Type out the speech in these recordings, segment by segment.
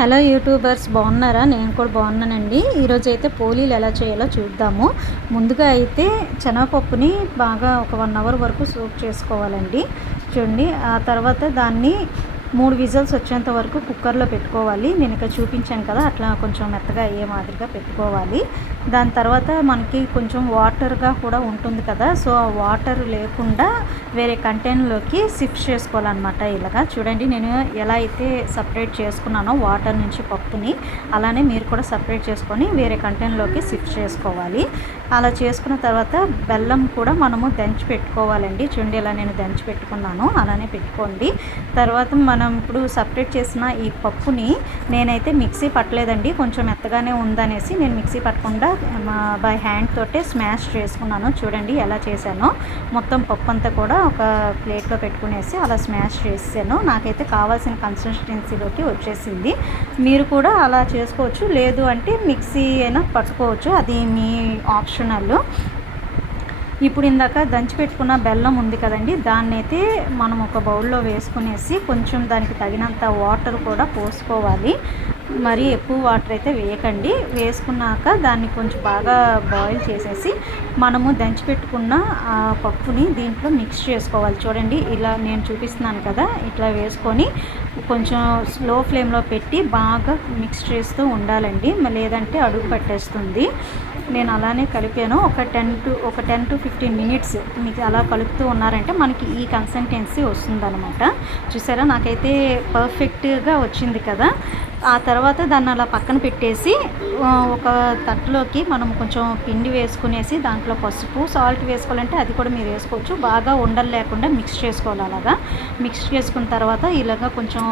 Hello YouTubers, బాగున్నారా? నేను కూడా బాగున్నానండి. ఈరోజు అయితే పోలీలు ఎలా చేయాలో చూద్దాము. ముందుగా అయితే శనగపప్పుని బాగా ఒక 1 అవర్ వరకు సోక్ చేసుకోవాలండి. చూడండి, ఆ తర్వాత దాన్ని 3 విజిల్స్ వచ్చేంత వరకు కుక్కర్లో పెట్టుకోవాలి. నేను ఇక్కడ చూపించాను కదా, అట్లా కొంచెం మెత్తగా అయ్యే మాదిరిగా పెట్టుకోవాలి. దాని తర్వాత మనకి కొంచెం వాటర్గా కూడా ఉంటుంది కదా, సో ఆ వాటర్ లేకుండా వేరే కంటైనర్లోకి షిఫ్ట్ చేసుకోవాలన్నమాట. ఇలాగా చూడండి, నేను ఎలా అయితే సపరేట్ చేసుకున్నానో వాటర్ నుంచి పప్పుని, అలానే మీరు కూడా సపరేట్ చేసుకొని వేరే కంటైనర్లోకి షిఫ్ట్ చేసుకోవాలి. అలా చేసుకున్న తర్వాత బెల్లం కూడా మనము దంచి పెట్టుకోవాలండి. చూడండి, ఇలా నేను దంచి పెట్టుకున్నాను, అలానే పెట్టుకోండి. తర్వాత మనం ఇప్పుడు సపరేట్ చేసిన ఈ పప్పుని నేనైతే మిక్సీ పట్టలేదండి, కొంచెం మెత్తగానే ఉందనేసి నేను మిక్సీ పట్టకుండా బై హ్యాండ్ తోటే స్మాష్ చేసుకున్నాను. చూడండి ఎలా చేశానో, మొత్తం పప్పు అంతా కూడా ఒక ప్లేట్లో పెట్టుకునేసి అలా స్మాష్ చేసాను. నాకైతే కావాల్సిన కన్సిస్టెన్సీలోకి వచ్చేసింది. మీరు కూడా అలా చేసుకోవచ్చు, లేదు అంటే మిక్సీ అయినా పట్టుకోవచ్చు, అది మీ ఆప్షనల్. ఇప్పుడు ఇందాక దంచి పెట్టుకున్న బెల్లం ఉంది కదండి, దాన్ని అయితే మనం ఒక బౌల్లో వేసుకునేసి కొంచెం దానికి తగినంత వాటర్ కూడా పోసుకోవాలి. మరి ఎక్కువ వాటర్ అయితే వేయకండి. వేసుకున్నాక దాన్ని కొంచెం బాగా బాయిల్ చేసేసి మనము దంచి పెట్టుకున్న ఆ పప్పుని దీంట్లో మిక్స్ చేసుకోవాలి. చూడండి, ఇలా నేను చూపిస్తున్నాను కదా, ఇట్లా వేసుకొని కొంచెం స్లో ఫ్లేమ్లో పెట్టి బాగా మిక్స్ చేస్తూ ఉండాలండి, లేదంటే అడుగు పట్టేస్తుంది. నేను అలానే కలిపాను. ఒక 10 to 15 మినిట్స్ మీకు అలా కలుపుతూ ఉన్నారంటే మనకి ఈ కన్సిస్టెన్సీ వస్తుందన్నమాట. చూసారా, నాకైతే పర్ఫెక్ట్గా వచ్చింది కదా. ఆ తర్వాత దాన్ని అలా పక్కన పెట్టేసి ఒక తట్టులోకి మనం కొంచెం పిండి వేసుకునేసి దాంట్లో పసుపు, సాల్ట్ వేసుకోవాలంటే అది కూడా మీరు వేసుకోవచ్చు. బాగా ఉండలు లేకుండా మిక్స్ చేసుకోవాలి. అలాగా మిక్స్ చేసుకున్న తర్వాత ఇలాగా కొంచెం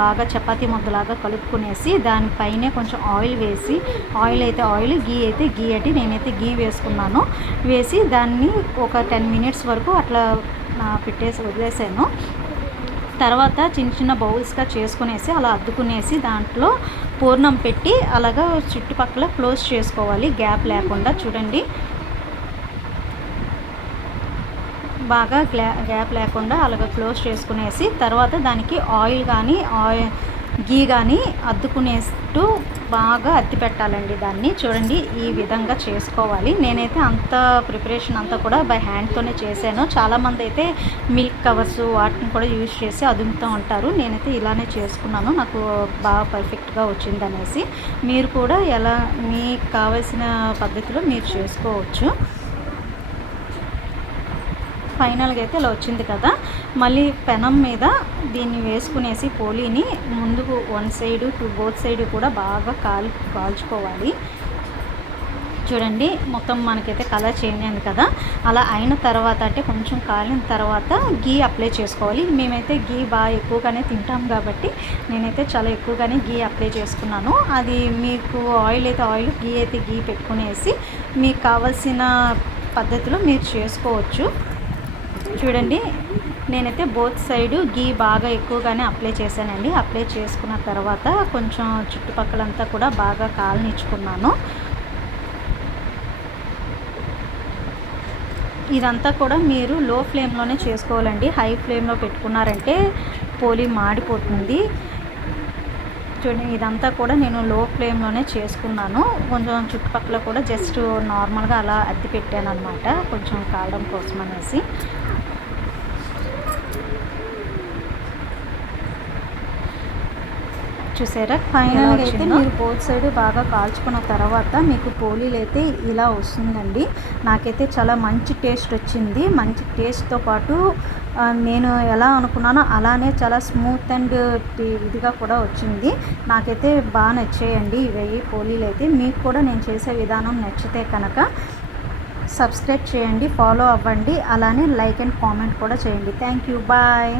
బాగా చపాతీ ముద్దలాగా కలుపుకునేసి దానిపైనే కొంచెం ఆయిల్ వేసి, ఆయిల్ అయితే ఆయిల్, గీ అయితే గీ అంటే నేనైతే గీ వేసుకున్నాను. వేసి దాన్ని ఒక 10 మినిట్స్ వరకు అట్లా పెట్టేసి వదిలేసాను. తర్వాత చిన్న చిన్న బౌల్స్గా చేసుకునేసి అలా అద్దుకునేసి దాంట్లో పూర్ణం పెట్టి అలాగా చుట్టుపక్కల క్లోజ్ చేసుకోవాలి, గ్యాప్ లేకుండా. చూడండి, బాగా గ్యాప్ లేకుండా అలాగ క్లోజ్ చేసుకునేసి తర్వాత దానికి ఆయిల్ కానీ గీ కానీ అద్దుకునేస్తూ బాగా అత్తి పెట్టాలండి దాన్ని. చూడండి, ఈ విధంగా చేసుకోవాలి. నేనైతే అంత ప్రిపరేషన్ అంతా కూడా బై హ్యాండ్తోనే చేశాను. చాలామంది అయితే మిల్క్ కవర్స్ వాటిని కూడా యూజ్ చేసి అదుముతూ ఉంటారు. నేనైతే ఇలానే చేసుకున్నాను, నాకు బాగా పర్ఫెక్ట్గా వచ్చిందనేసి. మీరు కూడా ఎలా మీకు కావాల్సిన పద్ధతిలో మీరు చేసుకోవచ్చు. ఫైనల్గా అయితే ఇలా వచ్చింది కదా. మళ్ళీ పెనం మీద దీన్ని వేసుకునేసి పోలీని ముందుకు 1 సైడ్ టు బోత్ సైడ్ కూడా బాగా కాల్చుకోవాలి. చూడండి, మొత్తం మనకైతే కలర్ చేంజ్ అయింది కదా. అలా అయిన తర్వాత అంటే కొంచెం కాలిన తర్వాత గీ అప్లై చేసుకోవాలి. మేమైతే గీ బాగా ఎక్కువగానే తింటాం కాబట్టి నేనైతే చాలా ఎక్కువగానే గీ అప్లై చేసుకున్నాను. అది మీకు ఆయిల్ అయితే ఆయిల్, గీ అయితే గీ పెట్టుకునేసి మీకు కావాల్సిన పద్ధతిలో మీరు చేసుకోవచ్చు. చూడండి, నేనైతే బోత్ సైడ్ గీ బాగా ఎక్కువగానే అప్లై చేశానండి. అప్లై చేసుకున్న తర్వాత కొంచెం చుట్టుపక్కలంతా కూడా బాగా కాలనిచ్చుకున్నాను. ఇదంతా కూడా మీరు లో ఫ్లేమ్లోనే చేసుకోవాలండి. హై ఫ్లేమ్లో పెట్టుకున్నారంటే పోలీ మాడిపోతుంది. చూడండి, ఇదంతా కూడా నేను లో ఫ్లేమ్లోనే చేసుకున్నాను. కొంచెం చుట్టుపక్కల కూడా జస్ట్ నార్మల్గా అలా అద్ది పెట్టాను అనమాట, కొంచెం కాలడం కోసం అనేసి. చూసారా, ఫైనల్గా అయితే మీరు బోత్ సైడ్ బాగా కాల్చుకున్న తర్వాత మీకు పోలీలు అయితే ఇలా వస్తుందండి. నాకైతే చాలా మంచి టేస్ట్ వచ్చింది. మంచి టేస్ట్తో పాటు నేను ఎలా అనుకున్నానో అలానే చాలా స్మూత్ అండ్ ఇదిగా కూడా వచ్చింది. నాకైతే బాగా నచ్చాయండి ఇవి పోలీలు అయితే. మీకు కూడా నేను చేసే విధానం నచ్చితే కనుక సబ్స్క్రైబ్ చేయండి, ఫాలో అవ్వండి, అలానే లైక్ అండ్ కామెంట్ కూడా చేయండి. Thank you, bye.